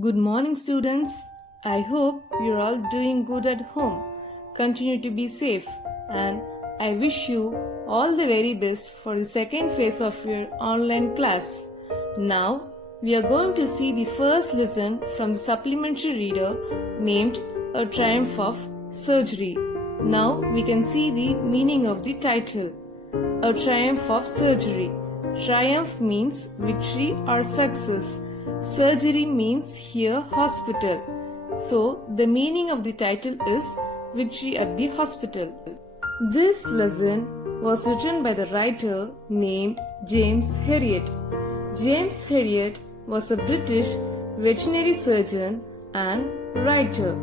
Good morning, students. I hope you're all doing good at home. Continue to be safe, and I wish you all the very best for the second phase of your online class. Now, we are going to see the first lesson from the supplementary reader named A Triumph of Surgery. Now, we can see the meaning of the title. A Triumph of Surgery. Triumph means victory or success. Surgery means here hospital. So, the meaning of the title is Victory at the Hospital. This lesson was written by the writer named James Herriot. James Herriot was a British veterinary surgeon and writer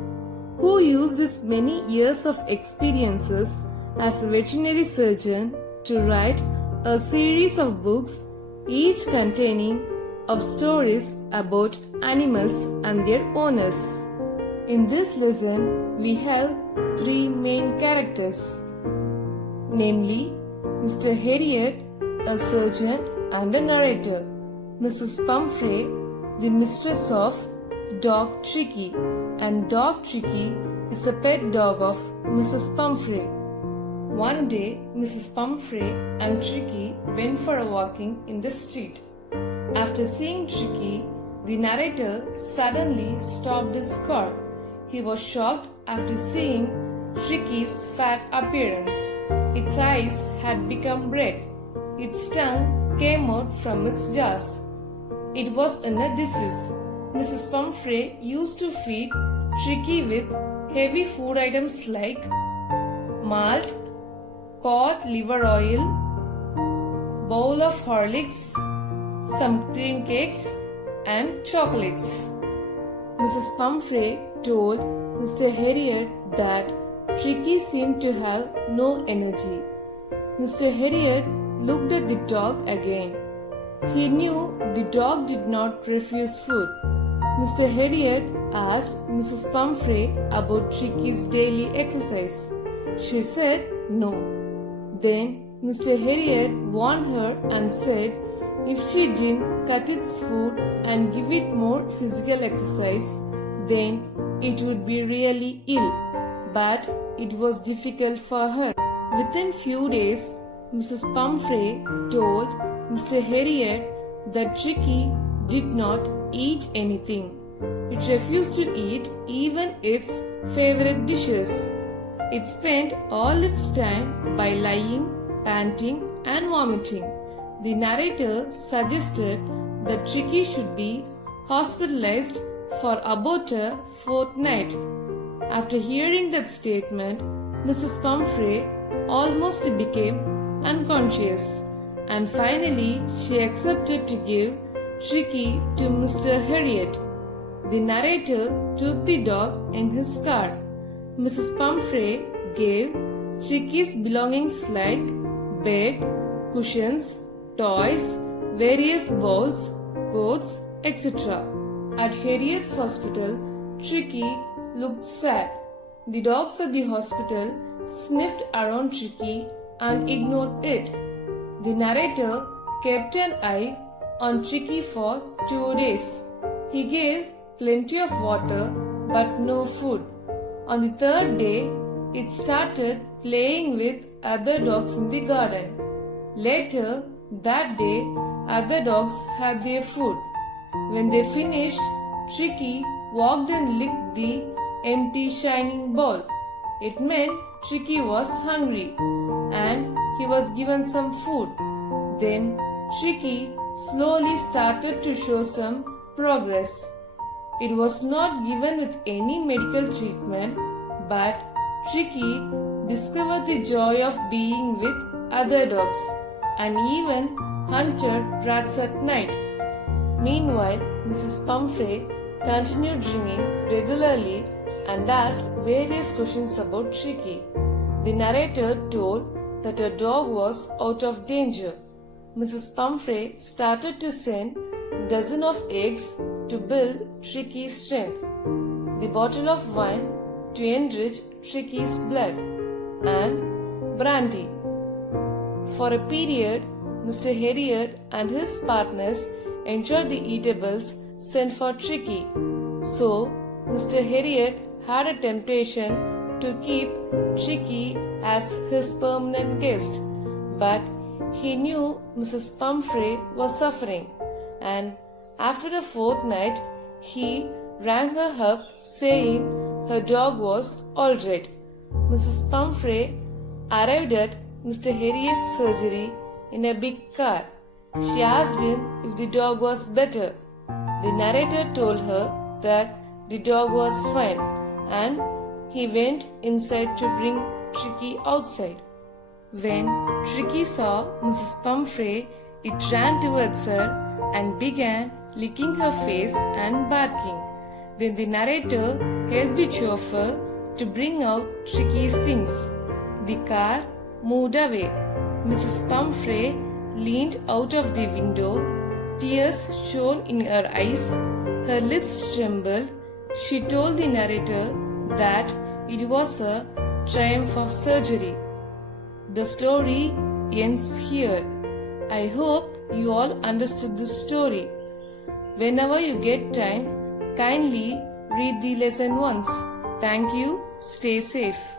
who used his many years of experiences as a veterinary surgeon to write a series of books, each containing of stories about animals and their owners. In this lesson, we have three main characters, namely Mr. Herriot, a surgeon and a narrator, Mrs. Pumphrey, the mistress of Dog Tricky, and Dog Tricky is a pet dog of Mrs. Pumphrey. One day, Mrs. Pumphrey and Tricky went for a walking in the street. After seeing Tricky, the narrator suddenly stopped his car. He was shocked after seeing Tricky's fat appearance. Its eyes had become red. Its tongue came out from its jaws. It was in a disease. Mrs. Pumphrey used to feed Tricky with heavy food items like malt, cod liver oil, bowl of Horlicks, some cream cakes and chocolates. Mrs. Pumphrey told Mr. Herriot that Tricky seemed to have no energy. Mr. Herriot looked at the dog again. He knew the dog did not refuse food. Mr. Herriot asked Mrs. Pumphrey about Tricky's daily exercise. She said no. Then Mr. Herriot warned her and said if she didn't cut its food and give it more physical exercise, then it would be really ill. But it was difficult for her. Within few days, Mrs. Pumphrey told Mr. Herriot that Tricky did not eat anything. It refused to eat even its favorite dishes. It spent all its time by lying, panting, and vomiting. The narrator suggested that Tricky should be hospitalized for about a fortnight. After hearing that statement, Mrs. Pumphrey almost became unconscious, and finally she accepted to give Tricky to Mr. Herriot. The narrator took the dog in his car. Mrs. Pumphrey gave Tricky's belongings like bed, cushions, toys, various bowls, coats, etc. At Herriot's hospital, Tricky looked sad. The dogs at the hospital sniffed around Tricky and ignored it. The narrator kept an eye on Tricky for 2 days. He gave plenty of water but no food. On the third day, it started playing with other dogs in the garden. Later that day, other dogs had their food. When they finished, Tricky walked and licked the empty shining bowl. It meant Tricky was hungry and he was given some food. Then Tricky slowly started to show some progress. It was not given with any medical treatment, but Tricky discovered the joy of being with other dogs and even hunted rats at night. Meanwhile, Mrs. Pumphrey continued ringing regularly and asked various questions about Tricky. The narrator told that her dog was out of danger. Mrs. Pumphrey started to send dozen of eggs to build Tricky's strength, the bottle of wine to enrich Tricky's blood, and brandy. For a period, Mr. Herriot and his partners enjoyed the eatables sent for Tricky. So, Mr. Harriet had a temptation to keep Tricky as his permanent guest, but he knew Mrs. Pumphrey was suffering, and after a fortnight, he rang her up saying her dog was all right. Mrs. Pumphrey arrived at Mr. Harriet's surgery in a big car. She asked him if the dog was better. The narrator told her that the dog was fine, and he went inside to bring Tricky outside. When Tricky saw Mrs. Pumphrey, it ran towards her and began licking her face and barking. Then the narrator helped the chauffeur to bring out Tricky's things. The car moved away. Mrs. Pumphrey leaned out of the window. Tears shone in her eyes. Her lips trembled. She told the narrator that it was a triumph of surgery. The story ends here. I hope you all understood this story. Whenever you get time, kindly read the lesson once. Thank you. Stay safe.